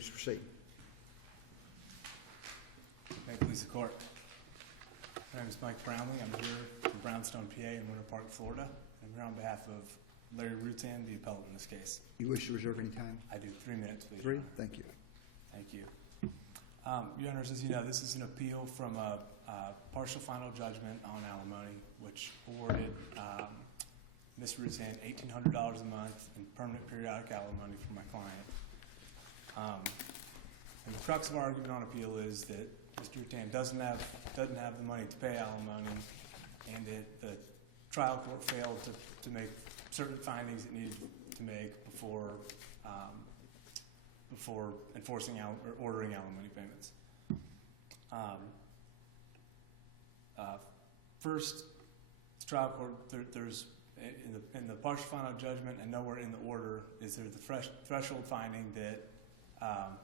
Please proceed. May it please the court. My name is Mike Brownlee. I'm here from Brownstone, PA in Winter Park, Florida. I'm here on behalf of Larry Rutan, the appellant in this case. You wish to reserve any time? I do. 3 minutes, please. 3? Thank you. Thank you. Your Honors, as you know, this is an appeal from a partial final judgment on alimony, which awarded Ms. Rutan $1,800 a month in permanent periodic alimony for my client. And the crux of our argument on appeal is that Mr. Rutan doesn't have the money to pay alimony, and that the trial court failed to make certain findings it needed to make before enforcing or ordering alimony payments. First, the trial court, there's in the partial final judgment and nowhere in the order is there the threshold finding that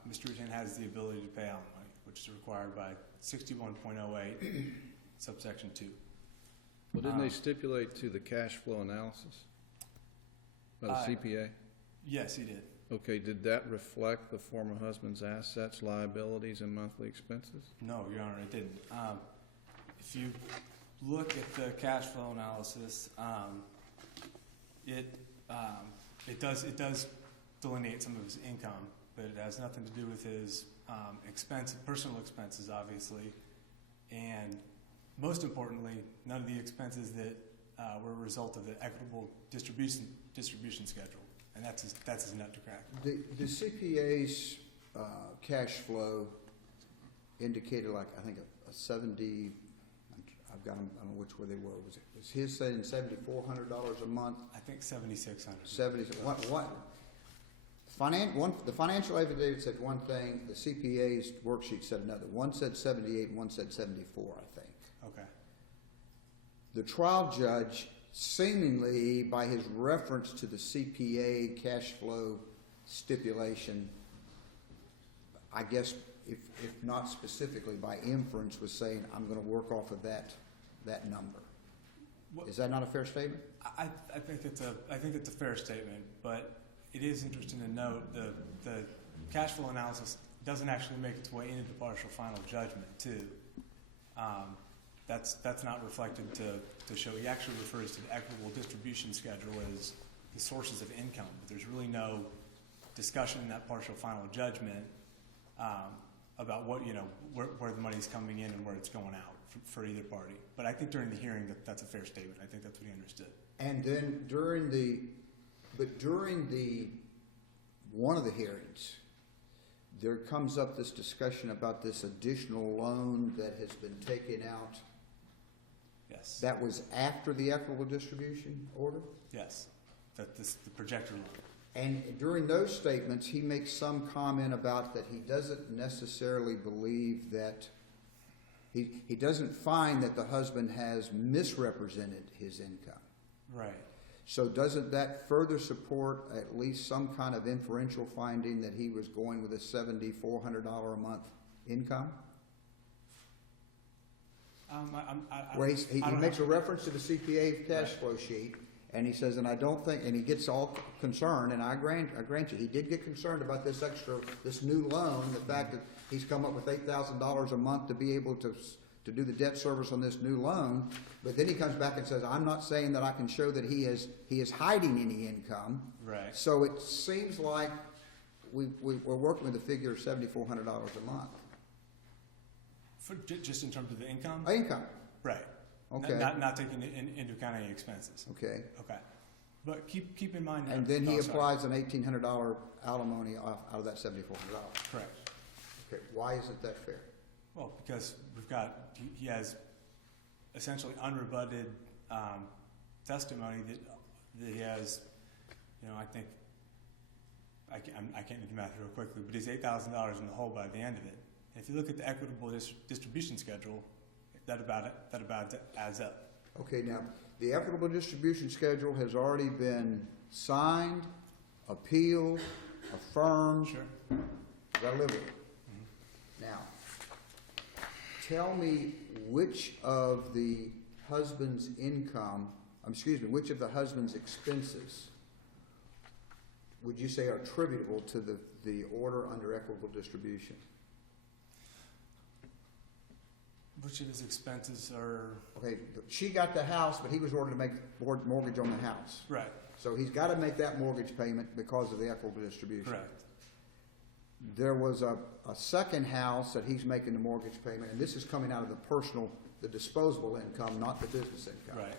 Mr. Rutan has the ability to pay alimony, which is required by 61.08 subsection 2. Well, didn't they stipulate to the cash flow analysis by the CPA? Yes, he did. Okay, did that reflect the former husband's assets, liabilities, and monthly expenses? No, Your Honor, it didn't. If you look at the cash flow analysis, it does delineate some of his income, but it has nothing to do with his personal expenses, obviously, and most importantly, none of the expenses that were a result of the equitable distribution schedule, and that's his nut to crack. The CPA's cash flow indicated, like, I think a 70. I've got them. I don't know which way they were. Was his saying $7,400 a month? I think $7,600. 70. The financial affidavit said one thing. The CPA's worksheet said another. One said 78, and one said 74. I think. Okay. The trial judge, seemingly by his reference to the CPA cash flow stipulation, I guess if not specifically by inference, was saying, I'm going to work off of that number. Is that not a fair statement? I think it's a fair statement, but it is interesting to note the cash flow analysis doesn't actually make its way into the partial final judgment too. That's not reflected to show. He actually refers to the equitable distribution schedule as the sources of income, but there's really no discussion in that partial final judgment about where the money's coming in and where it's going out for either party. But I think during the hearing that's a fair statement. I think that's what he understood. And then during one of the hearings, there comes up this discussion about this additional loan that has been taken out. Yes. That was after the equitable distribution order? Yes. The projector loan. And during those statements, he makes some comment about that he doesn't necessarily believe that he doesn't find that the husband has misrepresented his income. Right. So doesn't that further support at least some kind of inferential finding that he was going with a $7,400 a month income? Where he makes a reference to the CPA cash flow sheet, and he says, and I don't think, and he gets all concerned, and I grant you, he did get concerned about this new loan, the fact that he's come up with $8,000 a month to be able to do the debt service on this new loan. But then he comes back and says, I'm not saying that I can show that he is hiding any income. Right. So it seems like we're working with a figure of $7,400 a month. Just in terms of the income? Income. Right. Okay. Not taking into account any expenses. Okay. Okay. But keep in mind. And then he applies an $1,800 alimony out of that $7,400. Correct. Okay. Why isn't that fair? Well, because he has essentially unrebutted testimony that he has. I think I can't do the math real quickly, but he's $8,000 in the hole by the end of it. And if you look at the equitable distribution schedule, that about adds up. Okay, now the equitable distribution schedule has already been signed, appealed, affirmed. Sure. You gotta live with it. Mm-hmm. Now, tell me which of the husband's which of the husband's expenses would you say are attributable to the order under equitable distribution? Which of his expenses are? Okay, she got the house, but he was ordered to make mortgage on the house. Right. So he's got to make that mortgage payment because of the equitable distribution. Correct. There was a second house that he's making the mortgage payment, and this is coming out of the disposable income, not the business income. Right.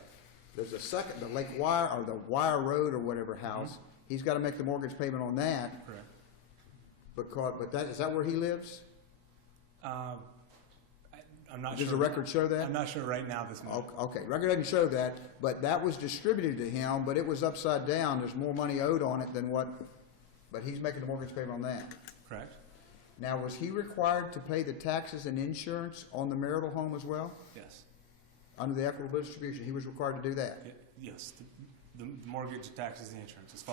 There's a second, the Lake Wire, or the Wire Road or whatever house, he's got to make the mortgage payment on that. Correct. Is that where he lives? I'm not sure. Does the record show that? I'm not sure right now this moment. Okay, record doesn't show that, but that was distributed to him, but it was upside down. There's more money owed on it than what, but he's making the mortgage payment on that. Correct. Now, was he required to pay the taxes and insurance on the marital home as well? Yes. Under the equitable distribution, he was required to do that? Yes. The mortgage, taxes, and insurance, as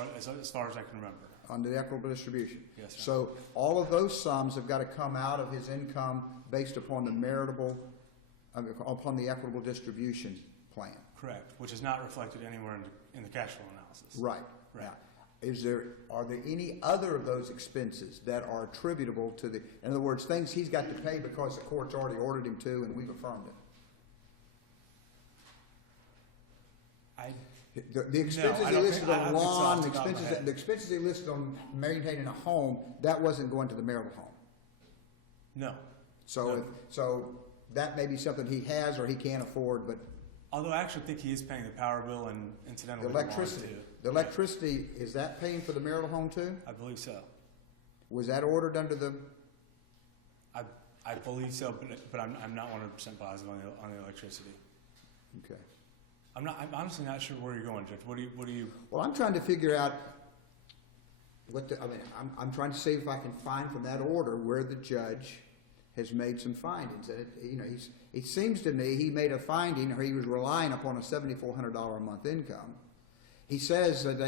far as I can remember. Under the equitable distribution? Yes, sir. So all of those sums have got to come out of his income based upon upon the equitable distribution plan? Correct. Which is not reflected anywhere in the cash flow analysis. Right. Right. Now, are there any other of those expenses that are attributable to in other words, things he's got to pay because the court's already ordered him to and we've affirmed it? The expenses he listed on lawn, the expenses he listed on maintaining a home, that wasn't going to the marital home. No. So that may be something he has or he can't afford, but although I actually think he is paying the power bill and incidentally the electricity. The electricity, is that paying for the marital home too? I believe so. Was that ordered under the? I believe so, but I'm not 100% positive on the electricity. Okay. I'm honestly not sure where you're going, Judge. What do you? Well, I'm trying to figure out I'm trying to see if I can find from that order where the judge has made some findings. And it seems to me he made a finding, or he was relying upon a $7,400 a month income. He says that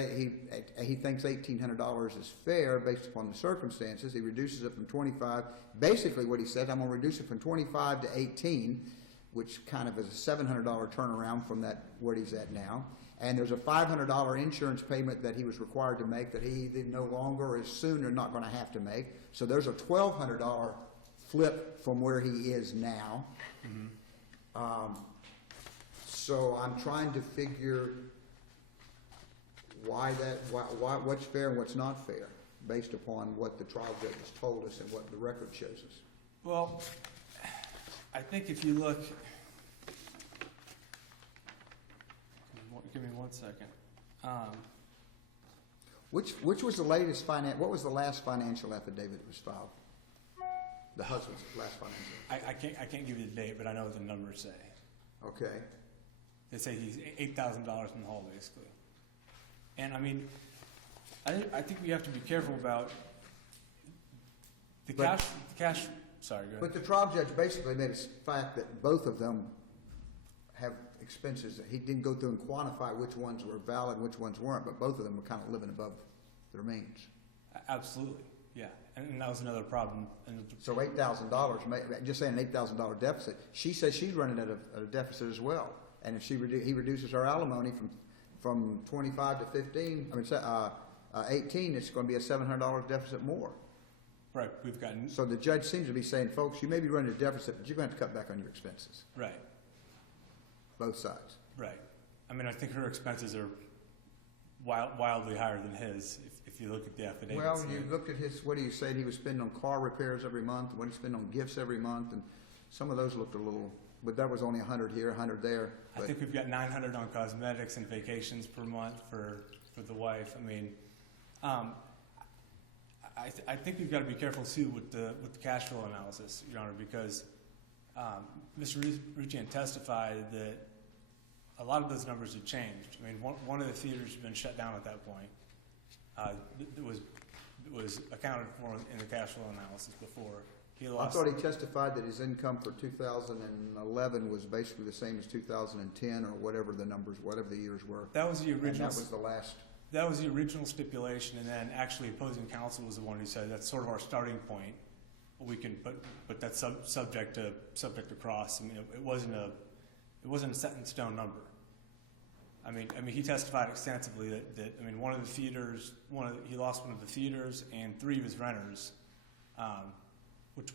he thinks $1,800 is fair based upon the circumstances. He reduces it from 25. Basically, what he said, I'm going to reduce it from 25 to 18, which kind of is a $700 turnaround from what he's at now. And there's a $500 insurance payment that he was required to make that he no longer or is sooner not going to have to make. So there's a $1,200 flip from where he is now. Mm-hmm. So I'm trying to figure what's fair and what's not fair based upon what the trial judge has told us and what the record shows us. Well, I think if you look, give me 1 second. Which was the latest what was the last financial affidavit that was filed? The husband's last financial. I can't give you the date, but I know what the numbers say. Okay. They say he's $8,000 in the hole, basically. And I mean, I think we have to be careful about the cash. Sorry, go ahead. But the trial judge basically made a fact that both of them have expenses. He didn't go through and quantify which ones were valid and which ones weren't, but both of them were kind of living above their means. Absolutely, yeah. And that was another problem. So $8,000, just saying an $8,000 deficit. She says she's running at a deficit as well. And if he reduces her alimony from 25 to 15, 18, it's going to be a $700 deficit more. Right, we've gotten. So the judge seems to be saying, folks, you may be running a deficit, but you're going to have to cut back on your expenses. Right. Both sides. Right. I mean, I think her expenses are wildly higher than his, if you look at the affidavit. Well, you looked at what he said he was spending on car repairs every month, what he spent on gifts every month, and some of those looked a little, but that was only 100 here, 100 there. I think we've got 900 on cosmetics and vacations per month for the wife. I mean, I think we've got to be careful too with the cash flow analysis, Your Honor, because Mr. Ruchian testified that a lot of those numbers have changed. I mean, one of the theaters had been shut down at that point. It was accounted for in the cash flow analysis before. I thought he testified that his income for 2011 was basically the same as 2010 or whatever the years were. That was the original. And that was the last. That was the original stipulation, and then actually opposing counsel was the one who said that's sort of our starting point. We can, but that's subject to cross. I mean, it wasn't a set in stone number. I mean, he testified extensively that he lost one of the theaters and 3 of his renters,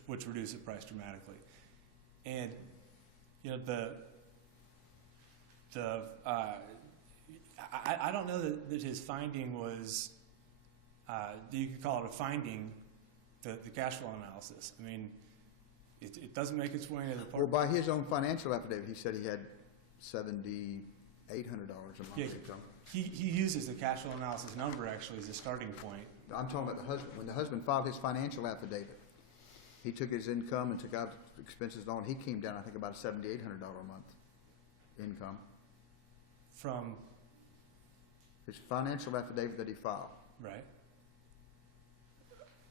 which reduced the price dramatically. And you know, I don't know that his finding was, you could call it a finding, the cash flow analysis. I mean, it doesn't make its way into the Well, by his own financial affidavit, he said he had $7,800 a month income. He uses the cash flow analysis number actually as a starting point. I'm talking about the husband. When the husband filed his financial affidavit, he took his income and took out expenses and all, and he came down, I think, about $7,800 a month income. From His financial affidavit that he filed. right.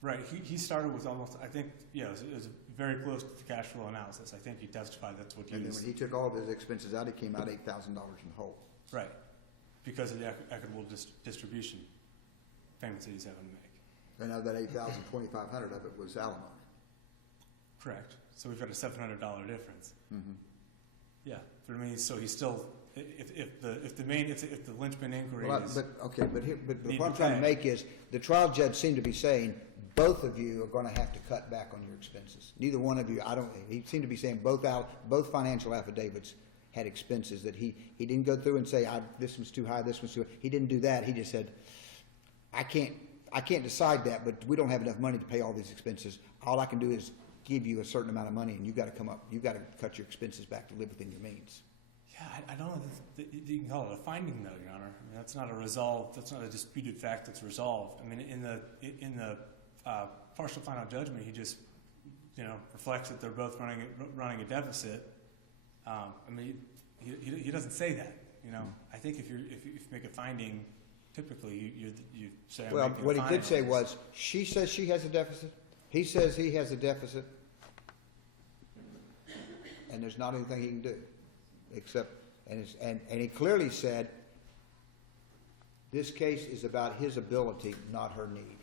Right. He started with almost, I think, it was very close to the cash flow analysis. I think he testified that's what he And then was. when he took all of his expenses out, he came out $8,000 in the hole. Right. Because of the equitable distribution payments that he's having to make. And of that $8,000, $2,500 of it was alimony. Correct. So we've got a $700 difference. Mm-hmm. Yeah. But I mean, so he's still, if the linchpin inquiry Well, is. but the Need point I'm to trying to pay. make is, the trial judge seemed to be saying, both of you are gonna have to cut back on your expenses. Neither one of you, he seemed to be saying both financial affidavits had expenses that he didn't go through and say, this one's too high, this one's too high. He didn't do that. He just said, I can't decide that, but we don't have enough money to pay all these expenses. All I can do is give you a certain amount of money, and you gotta cut your expenses back to live within your means. Yeah, I don't know that you can call it a finding, though, Your Honor. I mean, that's not a resolved. That's not a disputed fact that's resolved. I mean, in the partial final judgment, he just reflects that they're both running a deficit. I mean, he doesn't say that. I think if you make a finding, typically you say. I'm Well, making a what he finding did say on this. was, she says she has a deficit, he says he has a deficit, and there's not anything he can do, except, and he clearly said, this case is about his ability, not her need.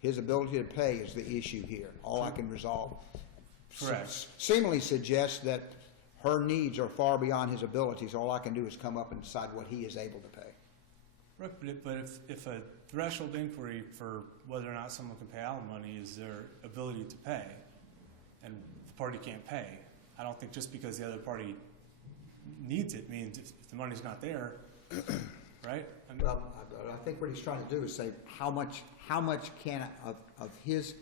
His ability to pay is the issue here. All I can resolve. Correct. Seemingly suggests that her needs are far beyond his abilities. All I can do is come up and decide what he is able to pay. Right, but if a threshold inquiry for whether or not someone can pay alimony is their ability to pay, and the party can't pay, I don't think just because the other party needs it means if the money's not there, right? I mean, Well, I think what he's trying to do is say how much can of his,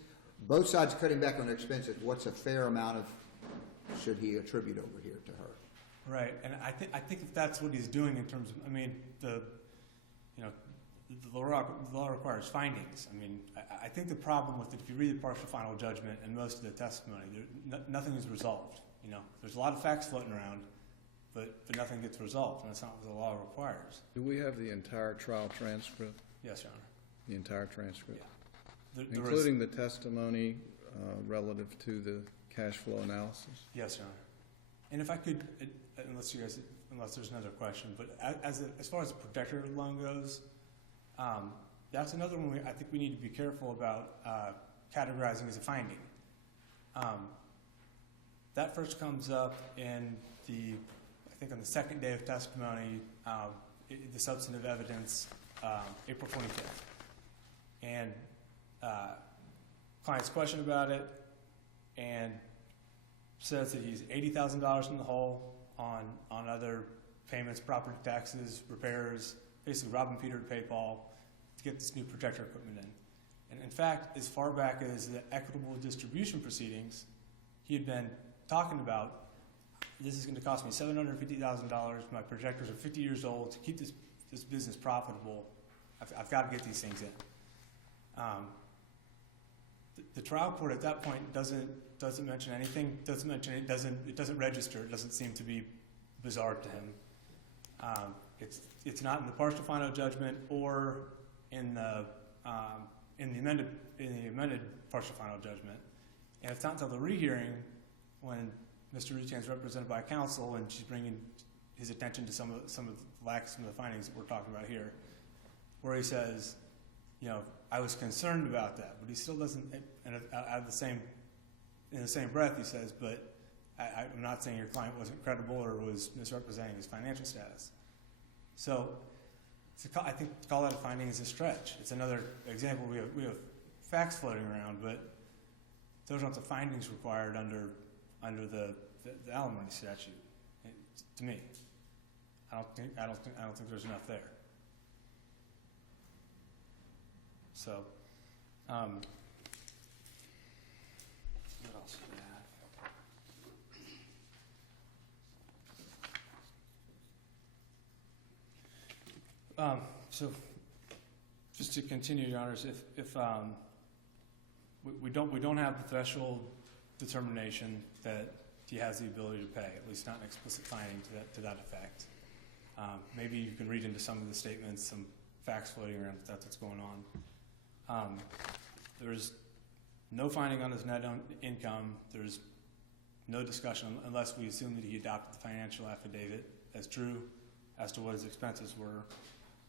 both sides cutting back on their expenses, what's a fair amount of should he attribute over here to her? right, and I think if that's what he's doing in terms of, I mean, the law requires findings. I mean, I think the problem with it, if you read the partial final judgment and most of the testimony, nothing is resolved. There's a lot of facts floating around, but nothing gets resolved, and that's not what the law requires. Do we have the entire trial transcript? Yes, Your Honor. The entire transcript? Yeah. Including the testimony relative to the cash flow analysis? Yes, Your Honor. And if I could, unless there's another question, but as far as the protector loan goes, that's another one I think we need to be careful about categorizing as a finding. That first comes up in I think on the second day of testimony, the substantive evidence, April 25th. And client's question about it, and says that he's $80,000 in the hole on other payments, property taxes, repairs, basically robbing Peter to pay Paul to get this new projector equipment in. And in fact, as far back as the equitable distribution proceedings, he had been talking about, this is going to cost me $750,000. My projectors are 50 years old. To keep this business profitable, I've got to get these things in. The trial court at that point doesn't mention anything. It doesn't register. It doesn't seem to be bizarre to him. It's not in the partial final judgment or in the amended partial final judgment, and it's not until the rehearing when Mr. Rutan is represented by counsel and she's bringing his attention to some of the findings that we're talking about here, where he says, I was concerned about that, but he still doesn't. And in the same breath, he says, but I'm not saying your client wasn't credible or was misrepresenting his financial status. So I think to call that a finding is a stretch. It's another example. We have facts floating around, but those aren't the findings required under the alimony statute. To me, I don't think there's enough there. So, what else do we have? So, just to continue, Your Honors, if we don't have the threshold determination that he has the ability to pay, at least not an explicit finding to that effect. Maybe you can read into some of the statements, some facts floating around if that's what's going on. There's no finding on his net income. There's no discussion unless we assume that he adopted the financial affidavit as true as to what his expenses were,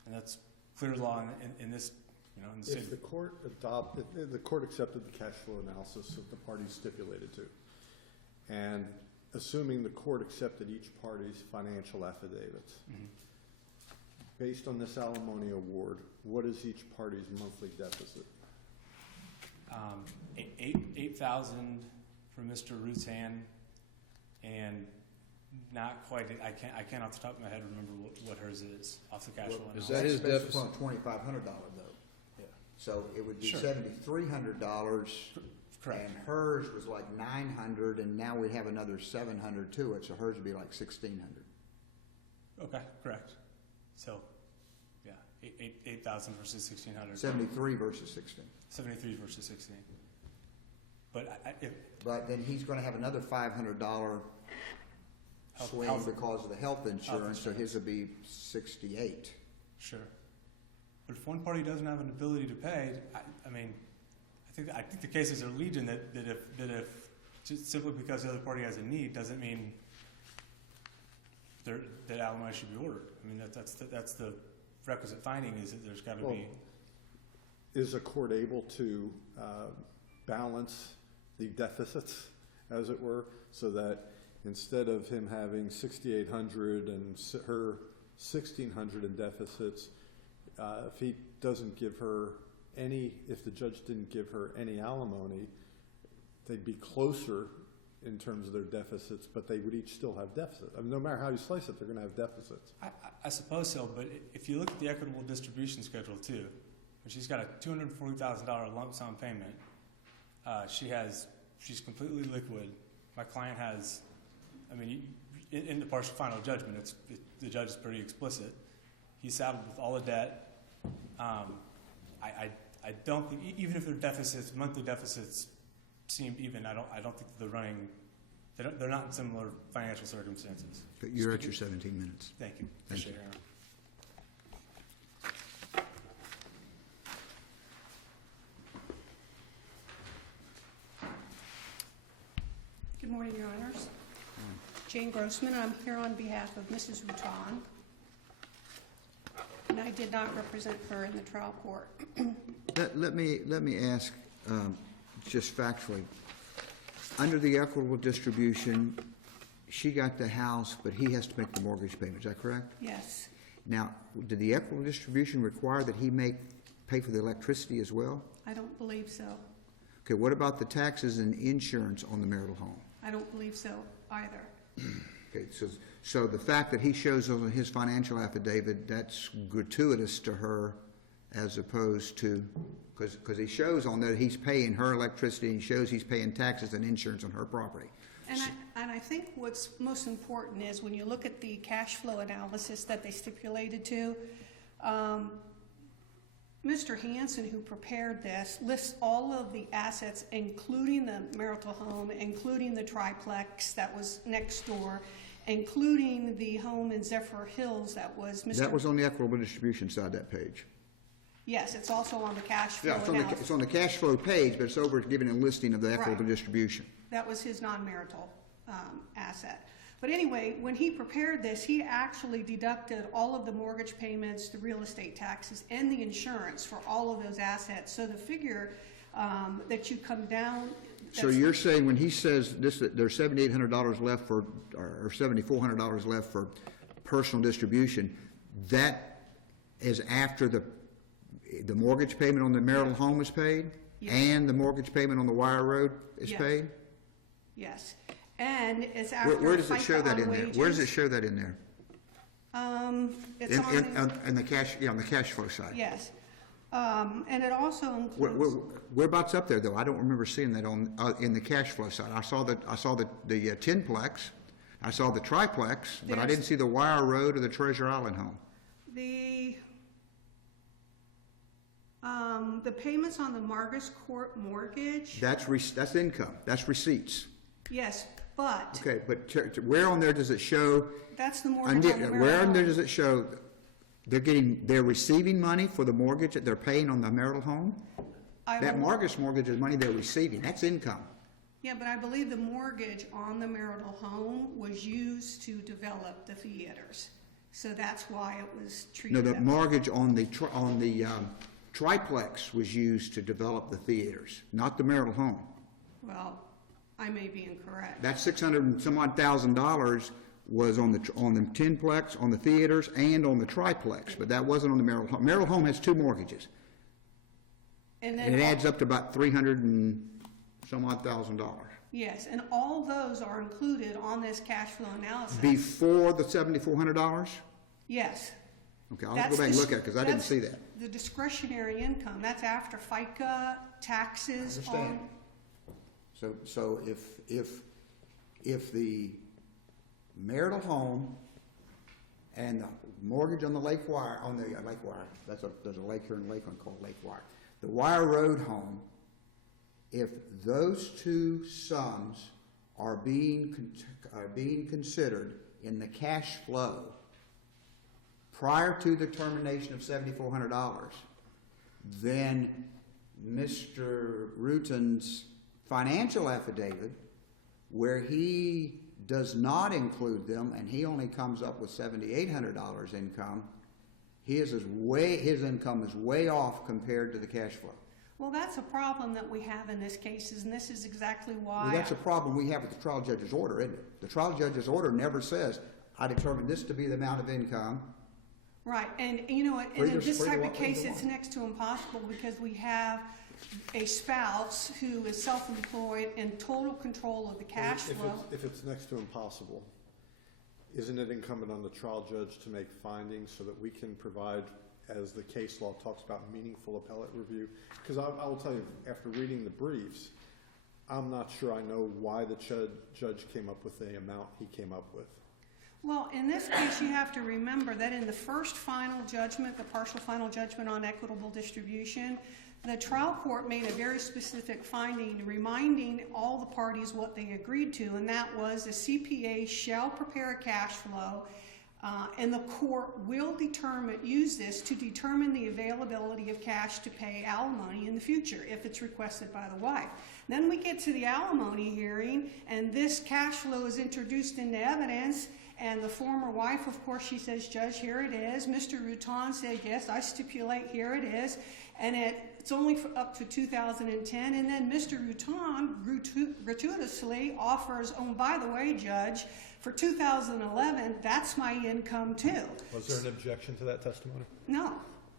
and that's clear law in this. In the state. If the court accepted the cash flow analysis that the parties stipulated to, and assuming the court accepted each party's financial affidavits, based on this alimony award, what is each party's monthly deficit? $8,000 for Mr. Rutan, and not quite. I can't off the top of my head remember what hers is off the cash flow. Is that his That's based deficit? upon $2,500 though. Yeah. So it would be Sure. $7,300. Correct. And hers was like $900, and now we have another $700 to it, so hers would be like $1,600. Okay, correct. So, yeah, 8,000 versus 1,600. 73 versus 16. 73 versus 16. But But then he's going to have another $500 swing because of the health insurance, so his would be 68. Sure. But if one party doesn't have an ability to pay, I think the cases are legion that if just simply because the other party has a need doesn't mean that alimony should be ordered. I mean that's the requisite finding is that there's got to be. Is a court able to balance the deficits, as it were, so that instead of him having $6,800 and her $1,600 in deficits, if he doesn't give her if the judge didn't give her any alimony, they'd be closer in terms of their deficits, but they would each still have deficits. I mean, no matter how you slice it, they're going to have deficits. I suppose so, but if you look at the equitable distribution schedule too, when she's got a $240,000 lump sum payment, she's completely liquid. My client has, in the partial final judgment, the judge is pretty explicit. He's saddled with all the debt. I don't think, even if their deficits, monthly deficits, seem even, I don't think they're not in similar financial circumstances. But you're at your 17 minutes. Thank you. Appreciate it, Good morning, Your Honors. Jane Grossman. I'm here on behalf of Mrs. Rutan, and I did not represent her in the trial court. Let me ask, just factually, under the equitable distribution, she got the house, but he has to make the mortgage payment. Is that correct? Yes. Now, did the equitable distribution require that he pay for the electricity as well? I don't believe so. Okay, what about the taxes and insurance on the marital home? I don't believe so either. Okay, so the fact that he shows on his financial affidavit, that's gratuitous to her as opposed to, because he shows on there he's paying her electricity and he shows he's paying taxes and insurance on her property. And I think what's most important is when you look at the cash flow analysis that they stipulated to, Mr. Hansen, who prepared this, lists all of the assets, including the marital home, including the triplex that was next door, including the home in Zephyr Hills that was Mr. That was on the equitable distribution side, that page. Yes, it's also on the cash flow Yeah, analysis. it's on the cash flow page, but it's over giving a listing of the equitable Right. distribution. That was his non-marital asset. But anyway, when he prepared this, he actually deducted all of the mortgage payments, the real estate taxes, and the insurance for all of those assets. So the figure that you come down, So you're saying when he says this, that there's $7,800 left for, or $7,400 left for personal distribution, that is after the mortgage payment on the marital home is paid? Yes. And the mortgage payment on the wire road is Yes. paid? Yes, and it's after Where does it show FICA that on in there? wages. Where does it show that in there? It's on, In the cash, yeah, on the cash flow side. yes. And it also Where, includes, whereabouts up there though? I don't remember seeing that on, in the cash flow side. I saw the tenplex, I saw the triplex, but I There's- didn't see the wire road or the Treasure Island home. the payments on the Margus Court mortgage, That's income, that's receipts. yes, but Okay, but where on there does it show, that's the mortgage on the marital where on there home. does it show they're receiving money for the mortgage that they're paying on the marital home? That Margus mortgage is money they're receiving, that's income. Yeah, but I believe the mortgage on the marital home was used to develop the theaters. So that's why it was No, treated the that way. mortgage on the triplex was used to develop the theaters, not the marital home. Well, I may be incorrect. That $600 and some odd thousand was on the tenplex, on the theaters, and on the triplex, but that wasn't on the marital home. Marital home has two mortgages, And and it then, adds up to about $300 and some odd $1,000 yes, and all those are included on this cash flow analysis. before the $7,400. Yes. Okay, I'll have to go back and look at it because I didn't see that. The discretionary income, that's after FICA, taxes on, Understand. So if the marital home and the mortgage on the Lake Wire, there's a lake here in Lakeland called Lake Wire. The Wire Road home, if those two sums are being considered in the cash flow prior to the termination of $7,400, then Mr. Rutan's financial affidavit, where he does not include them and he only comes up with $7,800 income, his income is way off compared to the cash flow. well, that's a problem that we have in this case, and this is exactly why. Well, that's a problem we have with the trial judge's order, isn't it? The trial judge's order never says, I determined this to be the amount of income. Right, and you know, and in this type of case, it's next to impossible because we have a spouse who is self-employed and total control of the cash flow. If it's next to impossible, isn't it incumbent on the trial judge to make findings so that we can provide, as the case law talks about, meaningful appellate review? Because I will tell you, after reading the briefs, I'm not sure I know why the judge came up with the amount he came up with. Well, in this case, you have to remember that in the first final judgment, the partial final judgment on equitable distribution, the trial court made a very specific finding reminding all the parties what they agreed to, and that was the CPA shall prepare a cash flow, and the court will use this to determine the availability of cash to pay alimony in the future if it's requested by the wife. Then we get to the alimony hearing, and this cash flow is introduced into evidence. And the former wife, of course, she says, Judge, here it is. Mr. Rutan said, yes, I stipulate, here it is. And it's only up to 2010. And then Mr. Rutan gratuitously offers, oh, by the way, Judge, for 2011, that's my income too. Was there an objection to that testimony? No.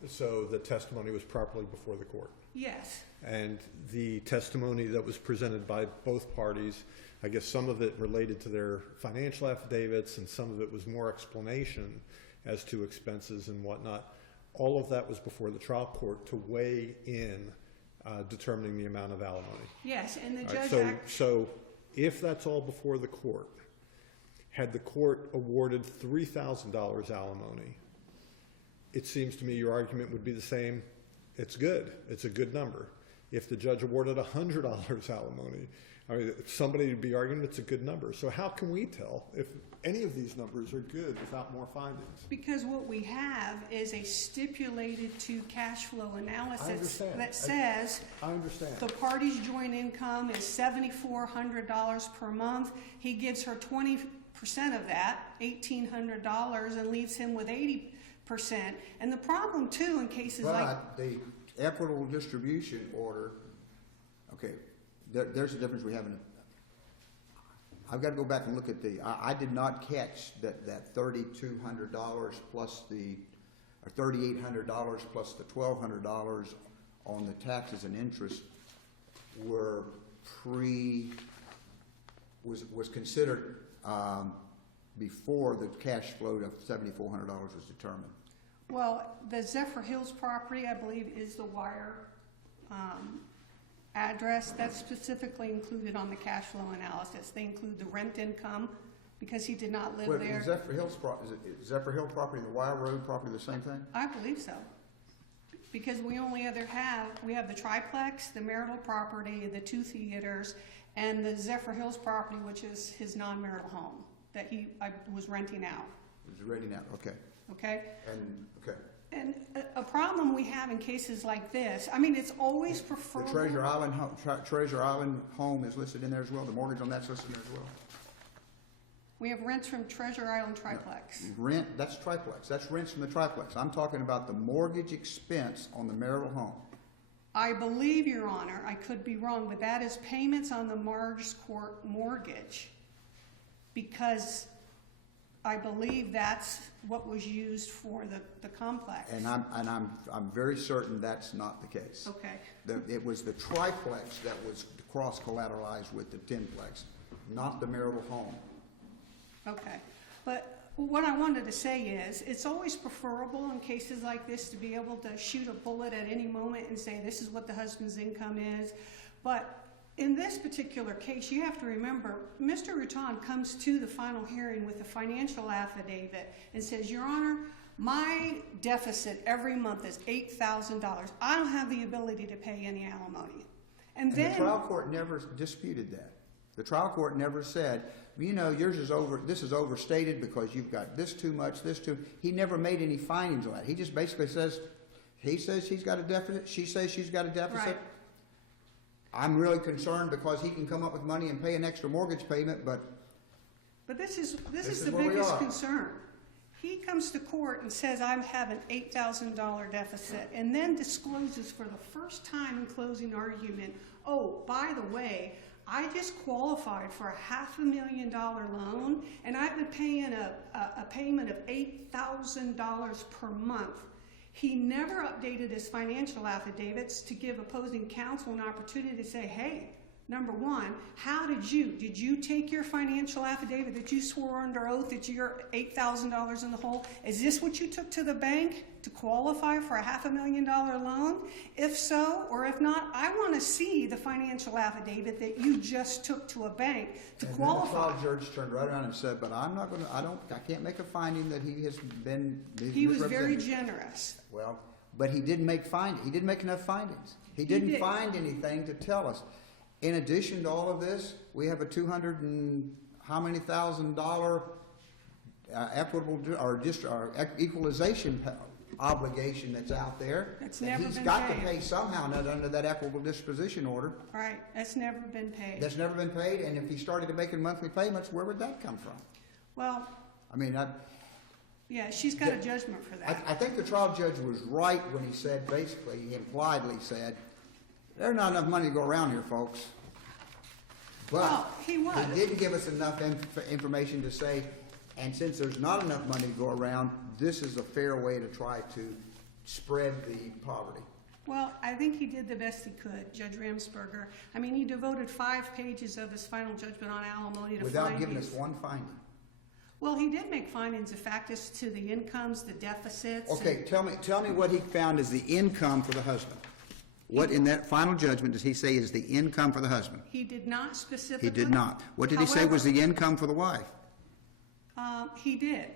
So the testimony was properly before the court? Yes. And the testimony that was presented by both parties, I guess some of it related to their financial affidavits and some of it was more explanation as to expenses and whatnot. All of that was before the trial court to weigh in determining the amount of alimony. Yes, and the All right, judge... so if that's all before the court, had the court awarded $3,000 alimony, it seems to me your argument would be the same. It's good. It's a good number. If the judge awarded $100 alimony, I mean, somebody would be arguing it's a good number. So how can we tell if any of these numbers are good without more findings? Because what we have is a stipulated to cash flow analysis understand. that says I understand. the party's joint income is $7,400 per month. He gives her 20% of that, $1,800, and leaves him with 80%. And the problem, too, in cases like... But the equitable distribution order, okay, there's a difference we haven't. I've got to go back and look at I did not catch that $3,200 plus or $3,800 plus the $1,200 on the taxes and interest were was considered before the cash flow of $7,400 was determined. Well, the Zephyr Hills property, I believe, is the wire address that's specifically included on the cash flow analysis. They include the rent income because he did not live Wait, there. Zephyr Hills is Zephyr Hill property and the Wire Road property the same thing? I believe so. Because we have the triplex, the marital property, the 2 theaters, and the Zephyr Hills property, which is his non-marital home that I was renting out. It was renting out, okay. Okay? Okay. And a problem we have in cases like this, I mean, it's always The preferable. Treasure Island home is listed in there as well. The mortgage on that's listed in there as well. We have rents from Treasure Island triplex. Rent, that's triplex. That's rents from the triplex. I'm talking about the mortgage expense on the marital home. I believe, Your Honor, I could be wrong, but that is payments on the Marge Court mortgage because I believe that's what was used for the complex. And I'm very certain that's not the case. Okay. It was the triplex that was cross-collateralized with the tenplex, not the marital home. Okay. But what I wanted to say is it's always preferable in cases like this to be able to shoot a bullet at any moment and say this is what the husband's income is. But in this particular case, you have to remember, Mr. Rutan comes to the final hearing with a financial affidavit and says, Your Honor, my deficit every month is $8,000. I don't have the ability to pay any alimony. And then the trial court never disputed that. The trial court never said, you know, yours is this is overstated because you've got this too much, this too. He never made any findings on that. He just basically says, he says he's got a deficit, she says she's got a deficit. Right. I'm really concerned because he can come up with money and pay an extra mortgage payment, but this is is the where we biggest are. concern. He comes to court and says, I have an $8,000 deficit, and then discloses for the first time in closing argument, oh, by the way, I just qualified for a $500,000 loan, and I've been paying a payment of $8,000 per month. He never updated his financial affidavits to give opposing counsel an opportunity to say, hey, number one, did you take your financial affidavit that you swore under oath that you're $8,000 in the hole? Is this what you took to the bank to qualify for a $500,000 loan? If so, or if not, I want to see the financial affidavit that you just took to a bank to qualify. And then the trial judge turned right around and said, but I'm not going to, I can't make a finding that he has been He was very misrepresented. generous. Well, but he didn't make He didn't make enough findings. He didn't find anything to tell us. In addition to all of this, we have a $200 and how many $1,000 equitable or equalization obligation that's out there. That's never He's been got paid. to pay somehow not under that equitable disposition order. Right, that's never been paid. That's never been paid, and if he started making monthly payments, where would that come from? Well, I mean, yeah, she's got a judgment for that. I think the trial judge was right when he said, basically, he impliedly said, there's not enough money to go around here, folks. But Well, he was. he didn't give us enough information to say, and since there's not enough money to go around, this is a fair way to try to spread the poverty. Well, I think he did the best he could, Judge Ramsberger. I mean, he devoted 5 pages of his final judgment on alimony to Without findings. giving us one finding. Well, he did make findings of fact as to the incomes, the deficits. Okay, tell me what he found is the income for the husband. What in that final judgment does he say is the income for the husband? He did not specifically. He did not. What did he say was the income for the wife? He did.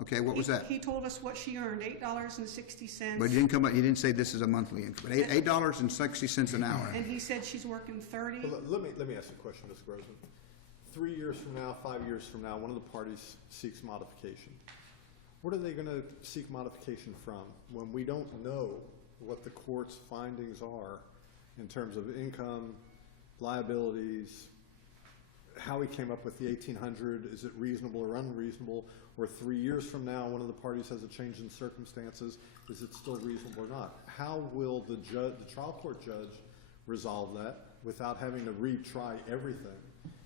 Okay, what was that? He told us what she earned, $8.60. But you didn't say this is a monthly income. $8.60 an hour. And he said she's working 30. Well, let me ask you a question, Mr. Grossman. 3 years from now, 5 years from now, one of the parties seeks modification. What are they going to seek modification from when we don't know what the court's findings are in terms of income, liabilities, how he came up with the $1,800, is it reasonable or unreasonable, or 3 years from now one of the parties has a change in circumstances, is it still reasonable or not? How will the trial court judge resolve that, without having to retry everything?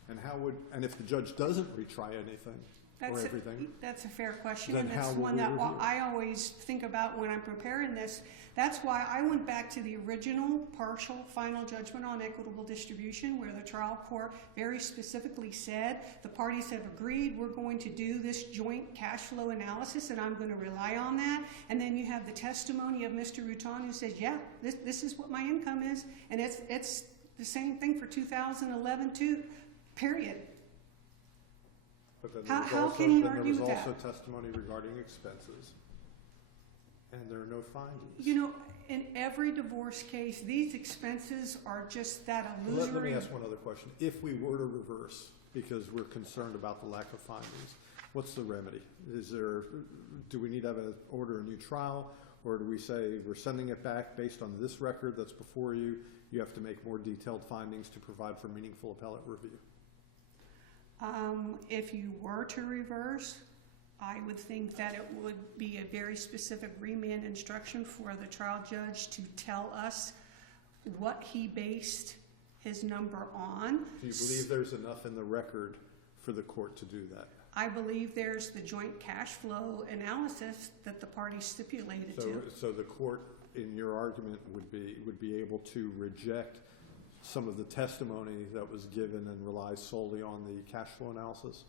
And if the judge doesn't retry anything or everything? That's a fair question, Then and that's how will one we that review it? I always think about when I'm preparing this. That's why I went back to the original partial final judgment on equitable distribution, where the trial court very specifically said, the parties have agreed, we're going to do this joint cash flow analysis, and I'm going to rely on that. And then you have the testimony of Mr. Rutan, who says, yeah, this is what my income is, and it's the same thing for 2011 too, period. But then How can he argue with There that? was also testimony regarding expenses, and there are no findings. You know, in every divorce case, these expenses are just that illusory. Let me ask one other question. If we were to reverse, because we're concerned about the lack of findings, what's the remedy? Do we need to order a new trial, or do we say we're sending it back based on this record that's before you? You have to make more detailed findings to provide for meaningful appellate review. If you were to reverse, I would think that it would be a very specific remand instruction for the trial judge to tell us what he based his number on. Do you believe there's enough in the record for the court to do that? I believe there's the joint cash flow analysis that the parties stipulated to. So the court, in your argument, would be able to reject some of the testimony that was given and relies solely on the cash flow analysis?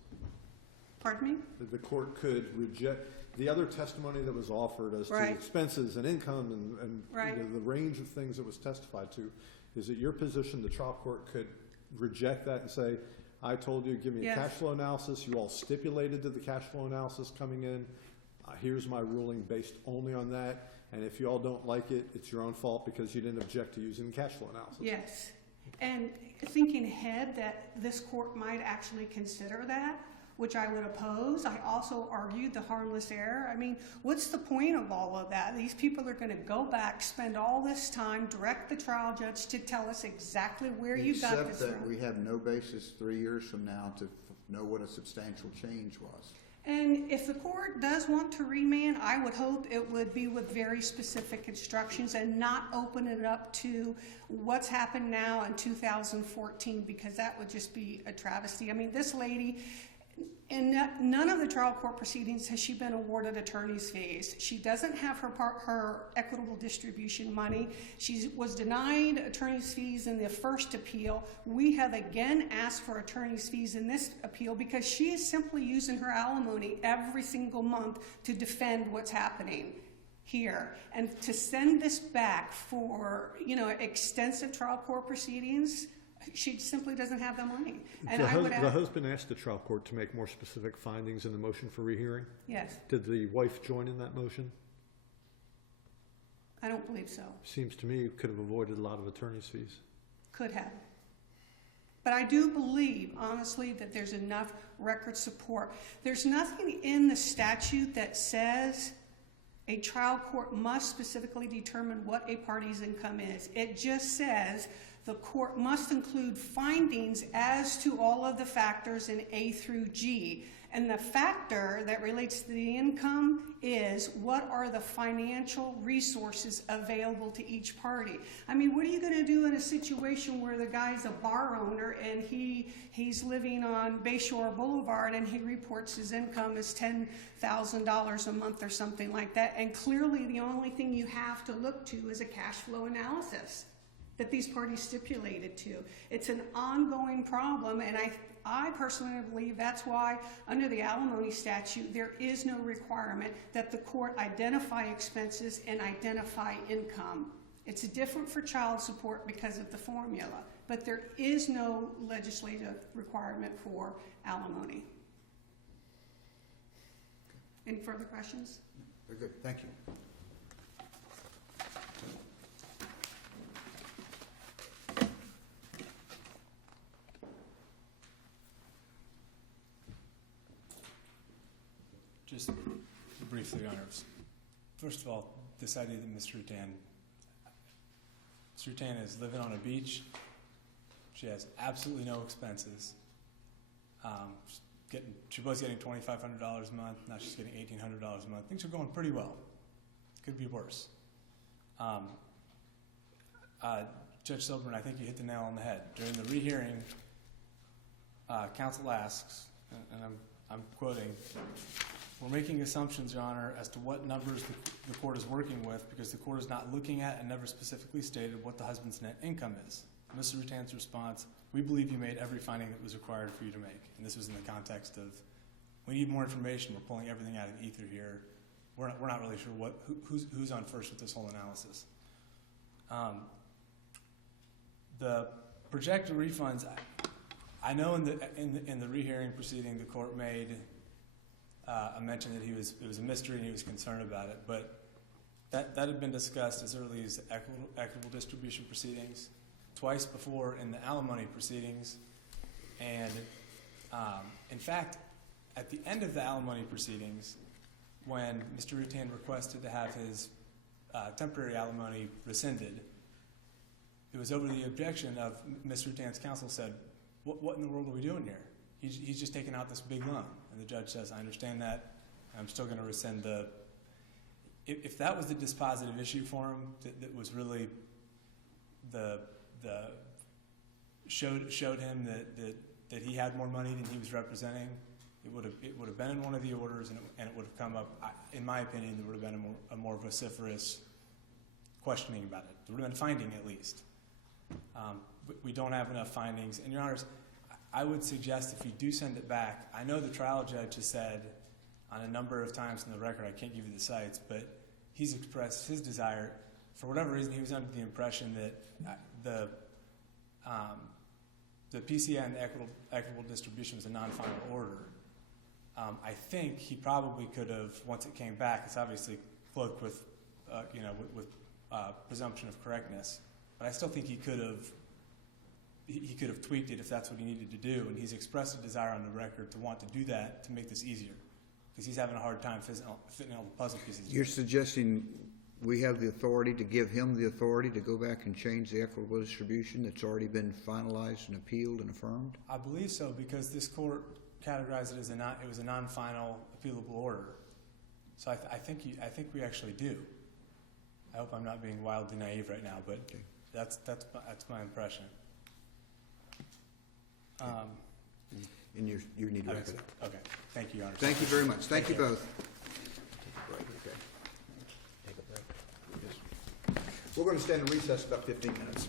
Pardon me? The court could reject the other testimony that was offered as to Right. expenses and income and Right. the range of things that was testified to. Is it your position the trial court could reject that and say, I told you, give me a Yes. cash flow analysis, you all stipulated to the cash flow analysis coming in, here's my ruling based only on that, and if you all don't like it, it's your own fault because you didn't object to using the cash flow analysis? Yes. And thinking ahead that this court might actually consider that, which I would oppose. I also argued the harmless error. I mean, what's the point of all of that? These people are going to go back, spend all this time, direct the trial judge to tell us exactly where you got this Except that from. we have no basis 3 years from now to know what a substantial change was. And if the court does want to remand, I would hope it would be with very specific instructions and not open it up to what's happened now in 2014, because that would just be a travesty. I mean, this lady, in none of the trial court proceedings has she been awarded attorney's fees. She doesn't have her equitable distribution money. She was denied attorney's fees in the first appeal. We have again asked for attorney's fees in this appeal because she is simply using her alimony every single month to defend what's happening here. And to send this back for, extensive trial court proceedings, she simply doesn't have the money. And I would The ask, husband asked the trial court to make more specific findings in the motion for rehearing. yes, Did the wife join in that motion? I don't believe so. Seems to me you could have avoided a lot of attorney's fees. Could have. But I do believe, honestly, that there's enough record support. There's nothing in the statute that says a trial court must specifically determine what a party's income is. It just says the court must include findings as to all of the factors in A through G. And the factor that relates to the income is what are the financial resources available to each party. I mean, what are you going to do in a situation where the guy's a bar owner and he's living on Bayshore Boulevard and he reports his income is $10,000 a month or something like that, and clearly the only thing you have to look to is a cash flow analysis that these parties stipulated to. It's an ongoing problem, and I personally believe that's why under the alimony statute there is no requirement that the court identify expenses and identify income. It's different for child support because of the formula, but there is no legislative requirement for alimony. Any further questions? Very good, thank you. Just briefly, Your Honors. First of all, this idea that Mr. Rutan is living on a beach. She has absolutely no expenses. She was getting $2,500 a month. Now she's getting $1,800 a month. Things are going pretty well. Could be worse. Judge Silverman, I think you hit the nail on the head. During the rehearing, counsel asks, and I'm quoting, "We're making assumptions, Your Honor, as to what numbers the court is working with because the court is not looking at and never specifically stated what the husband's net income is." Mr. Rutan's response, "We believe you made every finding that was required for you to make." And this was in the context of, we need more information. We're pulling everything out of ether here. We're not really sure who's on first with this whole analysis. The projected refunds, I know in the rehearing proceeding, the court made a mention that it was a mystery and he was concerned about it, but that had been discussed as early as the equitable distribution proceedings, twice before in the alimony proceedings, and in fact, at the end of the alimony proceedings, when Mr. Rutan requested to have his temporary alimony rescinded, it was over the objection of Mr. Rutan's counsel said, what in the world are we doing here? He's just taking out this big loan. And the judge says, I understand that. I'm still going to rescind the... If that was the dispositive issue for him, that was really showed him that he had more money than he was representing, it would have been in one of the orders, and it would have come up. In my opinion, there would have been a more vociferous questioning about it. There would have been finding at least. We don't have enough findings, and Your Honors, I would suggest if you do send it back, I know the trial judge has said on a number of times in the record, I can't give you the cites, but he's expressed his desire. For whatever reason, he was under the impression that the PCI and the equitable distribution was a non-final order. I think he probably could have, once it came back, it's obviously cloaked with, presumption of correctness, but I still think he could have tweaked it if that's what he needed to do, and he's expressed a desire on the record to want to do that to make this easier, because he's having a hard time fitting all the puzzle pieces. You're suggesting we have the authority to give him the authority to go back and change the equitable distribution that's already been finalized and appealed and affirmed? I believe so, because this court categorized it as it was a non-final appealable order. So I think we actually do. I hope I'm not being wildly naive right now, but Okay. that's my impression. And you need to wrap it up. Okay. Thank you, Your Honor. Thank you very much. Thank you both. We're going to stand in recess about 15 minutes.